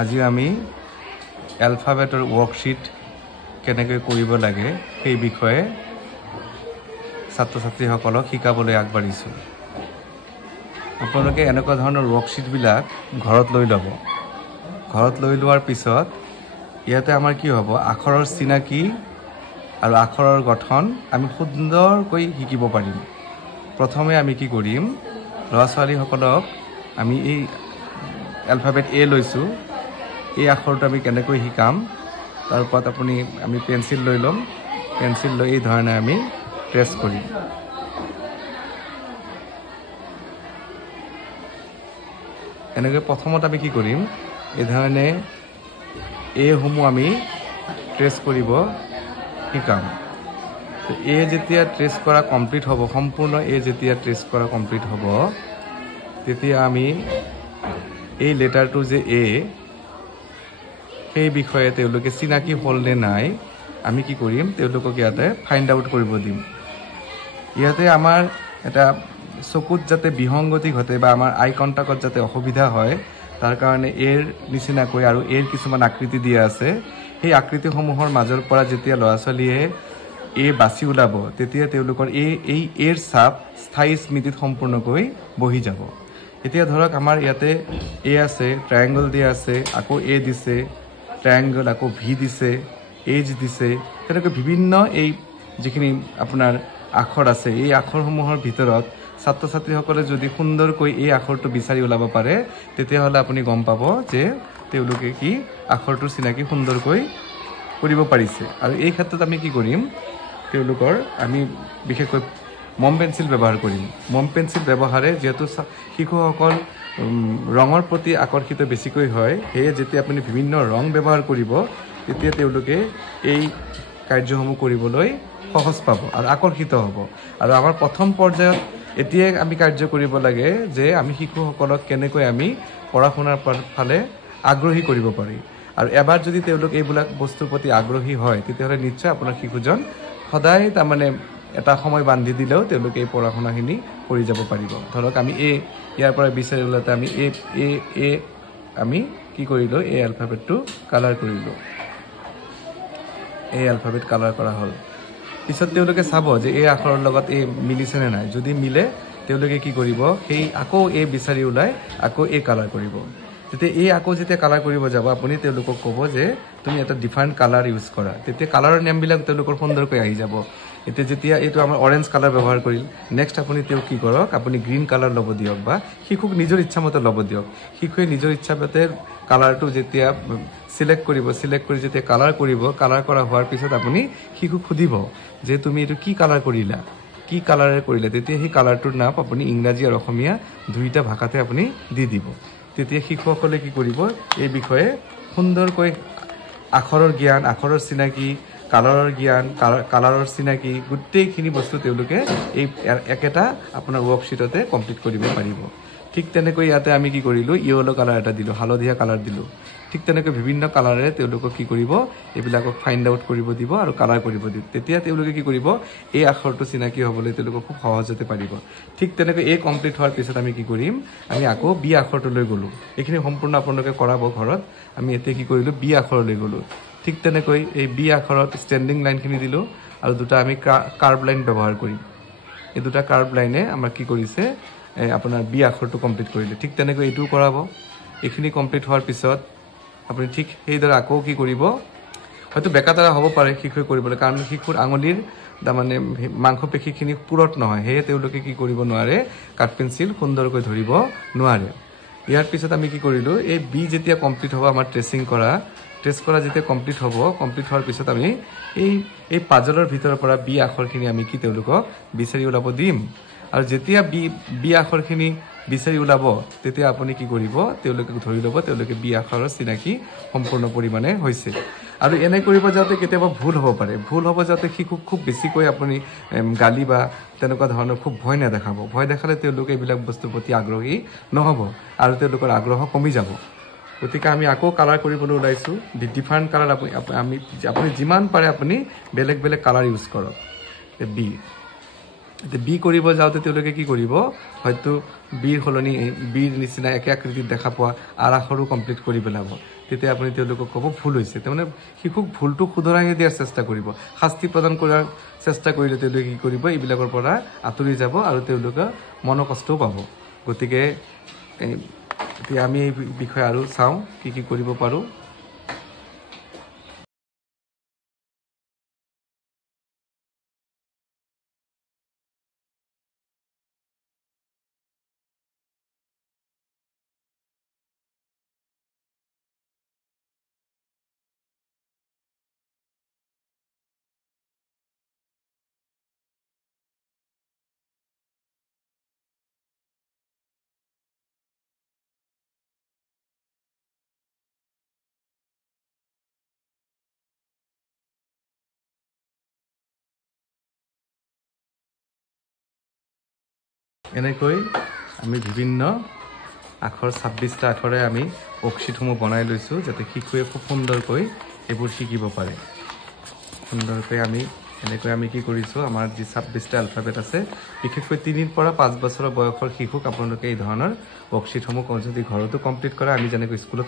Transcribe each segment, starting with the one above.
আজি আমি এলফাবেটৰ ওয়াৰ্কশিট কেনেকৈ কৰিব লাগে সেই বিষয়ে ছাত্ৰ ছাত্ৰীসকলক শিকাবলৈ আগবাঢ়িছোঁ। আপোনালোকে এনেকুৱা ধৰণৰ ওয়াৰ্কশিটবিলাক ঘৰত লৈ ল'ব। ঘৰত লৈ লোৱাৰ পিছত ইয়াতে আমাৰ কি হ'ব, আখৰৰ চিনাকি আৰু আখৰৰ গঠন আমি সুন্দৰকৈ শিকিব পাৰিম। প্ৰথমে আমি কি কৰিম, ল'ৰা ছোৱালীসকলক আমি এই এলফাবেট এ লৈছোঁ, এই আখৰটো আমি কেনেকৈ শিকাম তাৰ ওপৰত আমি পেঞ্চিল লৈ ল'ম। পেঞ্চিল লৈ এই ধৰণে আমি ট্ৰেছ কৰিম। এনেকৈ প্ৰথমত আমি কি কৰিম, এই ধৰণে এসমূহ আমি ট্ৰেছ কৰিব শিকাম। এ যেতিয়া ট্ৰেছ কৰা কমপ্লিট হ'ব, সম্পূৰ্ণ এ যেতিয়া ট্ৰেছ কৰা কমপ্লিট হ'ব, তেতিয়া আমি এই লেটাৰটো যে এ, সেই বিষয়ে তেওঁলোকে চিনাকি হ'ল নে নাই আমি কি কৰিম, তেওঁলোকক ইয়াতে ফাইণ্ড আউট কৰিব দিম। ইয়াতে আমাৰ এটা চকুত যাতে বিসংগতি ঘটে বা আমাৰ আই কণ্টাক্টত যাতে অসুবিধা হয়, তাৰ কাৰণে এৰ নিচিনাকৈ আৰু এৰ কিছুমান আকৃতি দিয়া আছে। সেই আকৃতিসমূহৰ মাজৰ পৰা যেতিয়া ল'ৰা ছোৱালীয়ে এ বাছি ওলাব, তেতিয়া তেওঁলোকৰ এই এৰ ছাপ স্থায়ী স্মৃতিত সম্পূৰ্ণকৈ বহি যাব। এতিয়া ধৰক আমাৰ ইয়াতে এ আছে, ট্ৰায়েংগল দিয়া আছে, আকৌ এ দিছে, ট্ৰায়েংগল, আকৌ ভি দিছে, এইচ দিছে, তেনেকৈ বিভিন্ন এই যিখিনি আপোনাৰ আখৰ আছে, এই আখৰসমূহৰ ভিতৰত ছাত্ৰ ছাত্ৰীসকলে যদি সুন্দৰকৈ এই আখৰটো বিচাৰি ওলাব পাৰে, তেতিয়াহ'লে আপুনি গম পাব যে তেওঁলোকে কি আখৰটোৰ চিনাকি সুন্দৰকৈ কৰিব পাৰিছে। আৰু এই ক্ষেত্ৰত আমি কি কৰিম, তেওঁলোকৰ আমি বিশেষকৈ মম পেঞ্চিল ব্যৱহাৰ কৰিম। মম পেঞ্চিল ব্যৱহাৰে যিহেতু শিশুসকল ৰঙৰ প্ৰতি আকৰ্ষিত বেছিকৈ হয়, সেয়ে যেতিয়া আপুনি বিভিন্ন ৰং ব্যৱহাৰ কৰিব, তেতিয়া তেওঁলোকে এই কাৰ্যসমূহ কৰিবলৈ সহজ পাব আৰু আকৰ্ষিত হ'ব। আৰু আমাৰ প্ৰথম পৰ্যায়ত এতিয়াই আমি কাৰ্য কৰিব লাগে যে আমি শিশুসকলক কেনেকৈ আমি পঢ়া শুনাৰ ফালে আগ্ৰহী কৰিব পাৰি। আৰু এবাৰ যদি তেওঁলোক এইবিলাক বস্তুৰ প্ৰতি আগ্ৰহী হয়, তেতিয়াহ'লে নিশ্চয় আপোনাৰ শিশুজন সদায় তাৰমানে এটা সময় বান্ধি দিলেও তেওঁলোকে এই পঢ়া শুনাখিনি কৰি যাব পাৰিব। ধৰক আমি ইয়াৰ পৰা বিচাৰি ওলাওঁতে আমি আমি কি কৰিলোঁ, এই এলফাবেটটো কালাৰ কৰিলোঁ। এই এলফাবেট কালাৰ কৰা হ'ল। পিছত তেওঁলোকে চাব যে এই আখৰৰ লগত এই মিলিছেনে নাই। যদি মিলে তেওঁলোকে কি কৰিব, সেই আকৌ এই বিচাৰি ওলাই আকৌ এই কালাৰ কৰিব। তেতিয়া এই আকৌ যেতিয়া কালাৰ কৰিব যাব, আপুনি তেওঁলোকক ক'ব যে তুমি এটা ডিফাৰেণ্ট কালাৰ ইউজ কৰা। তেতিয়া কালাৰৰ নেমবিলাক তেওঁলোকৰ সুন্দৰকৈ আহি যাব। এতিয়া যেতিয়া এইটো আমাৰ অৰেঞ্জ কালাৰ ব্যৱহাৰ কৰিল, নেক্সট আপুনি তেওঁক কি কৰক, আপুনি গ্ৰীণ কালাৰ ল'ব দিয়ক বা শিশুক নিজৰ ইচ্ছামতে ল'ব দিয়ক। শিশুৱে নিজৰ ইচ্ছামতে কালাৰটো যেতিয়া চিলেক্ট কৰিব, চিলেক্ট কৰি যেতিয়া কালাৰ কৰিব, কালাৰ কৰা হোৱাৰ পিছত আপুনি শিশুক সুধিব যে তুমি এইটো কি কালাৰ কৰিলা, কি কালাৰে কৰিলা। তেতিয়া সেই কালাৰটোৰ নাম আপুনি ইংৰাজী আৰু অসমীয়া দুয়োটা ভাষাতে আপুনি দি দিব। তেতিয়া শিশুসকলে কি কৰিব, এই বিষয়ে সুন্দৰকৈ আখৰৰ জ্ঞান, আখৰৰ চিনাকি, কালাৰৰ জ্ঞান, কালাৰৰ চিনাকি, গোটেইখিনি বস্তু তেওঁলোকে এই একেটা আপোনাৰ ওয়াৰ্কশিটতে কমপ্লিট কৰিব পাৰিব। ঠিক তেনেকৈ ইয়াতে আমি কি কৰিলোঁ, ইয়েলো কালাৰ এটা দিলোঁ, হালধীয়া কালাৰ দিলোঁ। ঠিক তেনেকৈ বিভিন্ন কালাৰেৰে তেওঁলোকক কি কৰিব, এইবিলাকক ফাইণ্ড আউট কৰিব দিব আৰু কালাৰ কৰিব দিব। তেতিয়া তেওঁলোকে কি কৰিব, এই আখৰটো চিনাকি হ'বলৈ তেওঁলোকে খুব সহজতে পাৰিব। ঠিক তেনেকৈ এই কমপ্লিট হোৱাৰ পিছত আমি কি কৰিম, আমি আকৌ বি আখৰটো লৈ গ'লোঁ। এইখিনি সম্পূৰ্ণ আপোনালোকে কৰাব ঘৰত। আমি এতিয়া কি কৰিলোঁ, বি আখৰলৈ গ'লোঁ। ঠিক তেনেকৈ এই বি আখৰত ষ্টেণ্ডিং লাইনখিনি দিলোঁ আৰু দুটা আমি কাৰ্ভ লাইন ব্যৱহাৰ কৰিম। এই দুটা কাৰ্ভ লাইনে আমাৰ কি কৰিছে, আপোনাৰ বি আখৰটো কমপ্লিট কৰিলে। ঠিক তেনেকৈ এইটোও কৰাব। এইখিনি কমপ্লিট হোৱাৰ পিছত আপুনি ঠিক সেইদৰে আকৌ কি কৰিব, হয়তো বেকাতাৰা হ'ব পাৰে শিশুৱে কৰিবলৈ, কাৰণ শিশুৰ আঙুলিৰ তাৰমানে মাংসপেশীখিনি পূৰত নহয়, সেয়ে তেওঁলোকে কি কৰিব নোৱাৰে, কাঠ পেঞ্চিল সুন্দৰকৈ ধৰিব নোৱাৰে। ইয়াৰ পিছত আমি কি কৰিলোঁ, এই বি যেতিয়া কমপ্লিট হ'ব, আমাৰ ট্ৰেছ কৰা যেতিয়া কমপ্লিট হ'ব, কমপ্লিট হোৱাৰ পিছত আমি এই পাজলৰ ভিতৰৰ পৰা বি আখৰখিনি আমি কি তেওঁলোকক বিচাৰি ওলাব দিম। আৰু যেতিয়া বি আখৰখিনি বিচাৰি ওলাব, তেতিয়া আপুনি কি কৰিব, তেওঁলোকে ধৰি ল'ব তেওঁলোকে বি আখৰৰ চিনাকি সম্পূৰ্ণ পৰিমাণে হৈছে। আৰু এনে কৰিব যাওঁতে কেতিয়াবা ভুল হ'ব পাৰে। ভুল হ'ব যাওঁতে শিশুক খুব বেছিকৈ আপুনি গালি বা তেনেকুৱা ধৰণৰ খুব ভয় নেদেখাব। ভয় দেখালে তেওঁলোকে এইবিলাক বস্তুৰ প্ৰতি আগ্ৰহী নহ'ব আৰু তেওঁলোকৰ আগ্ৰহ কমি যাব। গতিকে আমি আকৌ কালাৰ কৰিবলৈ ওলাইছোঁ। ডিফাৰেণ্ট কালাৰ আপুনি যিমান পাৰে আপুনি বেলেগ বেলেগ কালাৰ ইউজ কৰক। বি বি কৰিব যাওঁতে তেওঁলোকে কি কৰিব হয়তো বিৰ সলনি বিৰ নিচিনা একে আকৃতিত দেখা পোৱা আৰ আখৰো কমপ্লিট কৰি পেলাব তেতিয়া আপুনি তেওঁলোকক ক'ব ভুল হৈছে তাৰমানে শিশুক ভুলটো শুধৰাই দিয়াৰ চেষ্টা কৰিব শাস্তি প্ৰদান কৰাৰ চেষ্টা কৰিলে তেওঁলোকে কি কৰিব এইবিলাকৰ পৰা আঁতৰি যাব আৰু তেওঁলোকে মনকষ্টও পাব গতিকে এতিয়া আমি এই বিষয়ে আৰু চাওঁ কি কৰিব পাৰোঁ এনেকৈ আমি বিভিন্ন আখৰ 26টা আখৰে আমি ৱৰ্কশ্বিটসমূহ বনাই লৈছোঁ যাতে শিশুৱে খুব সুন্দৰকৈ এইবোৰ শিকিব পাৰে সুন্দৰকৈ এনেকৈ আমি কি কৰিছোঁ আমাৰ যি 26টা এলফাবেট আছে বিশেষকৈ 3 পৰা 5 বছৰৰ বয়সৰ শিশুক আপোনালোকে এই ধৰণৰ ৱৰ্কশ্বিটসমূহ যদি ঘৰতো কমপ্লিট কৰে আমি যেনেকৈ স্কুলত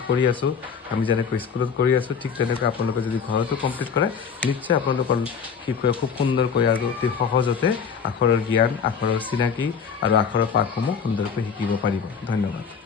কৰি আছোঁ ঠিক তেনেকৈ আপোনালোকে যদি ঘৰতো কমপ্লিট কৰে নিশ্চয় আপোনালোকৰ শিশুৱে খুব সুন্দৰকৈ আৰু অতি সহজতে আখৰৰ জ্ঞান আখৰৰ চিনাকি আৰু আখৰৰ পাঠসমূহ সুন্দৰকৈ শিকিব পাৰিব ধন্যবাদ